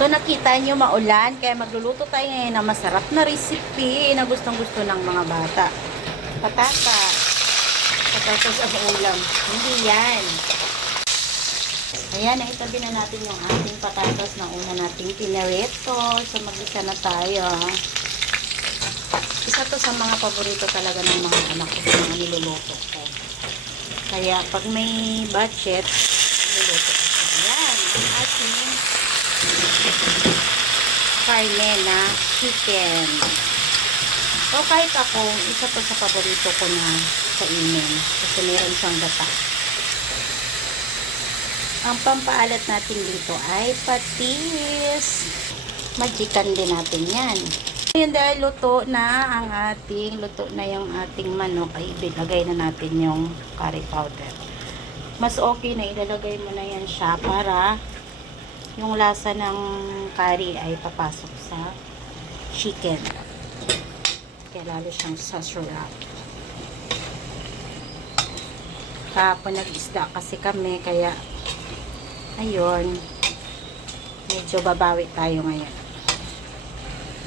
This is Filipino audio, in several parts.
So, nakita nyo maulan, kaya magluluto tayo ngayon ng masarap na recipe na gustong-gusto ng mga bata. Patatas. Patatas ang ulam. Hindi yan. Ayan, itabi na natin yung ating patatas na una nating pinarito. So, mag-isa na tayo. Isa to sa mga paborito talaga ng mga anak ko, sa mga niluluto ko. Kaya, pag may budget, niluluto ko. Ayan, ang ating karne na chicken. O kahit ako, isa to sa paborito ko na kainin. Kasi meron siyang gata. Ang pampaalat natin dito ay patis. Magikan din natin yan. Ngayon dahil luto na yung ating manok, ay ilagay na natin yung curry powder. Mas okay na ilalagay mo na yan siya para yung lasa ng curry ay papasok sa chicken. Kaya lalo siyang sasarap. Kahapon nag-isda kasi kami, kaya ayun, medyo babawi tayo ngayon.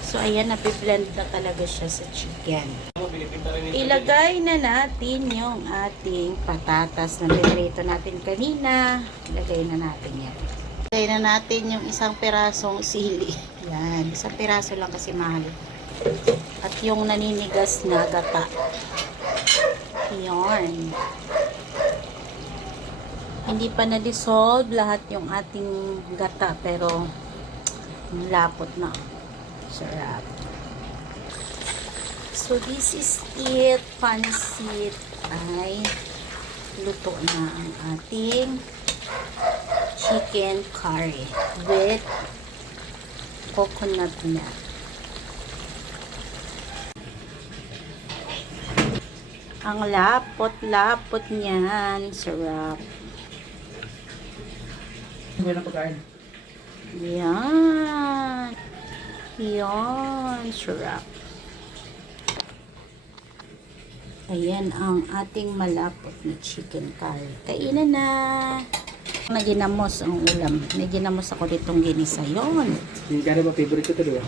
So ayan, nabiblend na talaga siya sa chicken. Ilagay na natin yung ating patatas na pinirito natin kanina. Ilagay na natin yan. Ilagay na natin yung isang pirasong sili. Yan, isang piraso lang kasi mahal. At yung naninigas na gata. Yan. Hindi pa na-dissolve lahat yung ating gata, pero lapot na. Sarap. So, this is it. Pansit ay luto na ang ating chicken curry with coconut milk. Ang lapot-lapot niyan. Sarap. Yan. Yan. Sarap. Ayan ang ating malapot na chicken curry. Kainan na. Naginamos ang ulam. May ginamos ako ditong ginisa. Yun. Yung gano'n ba favorite ko ito, diba?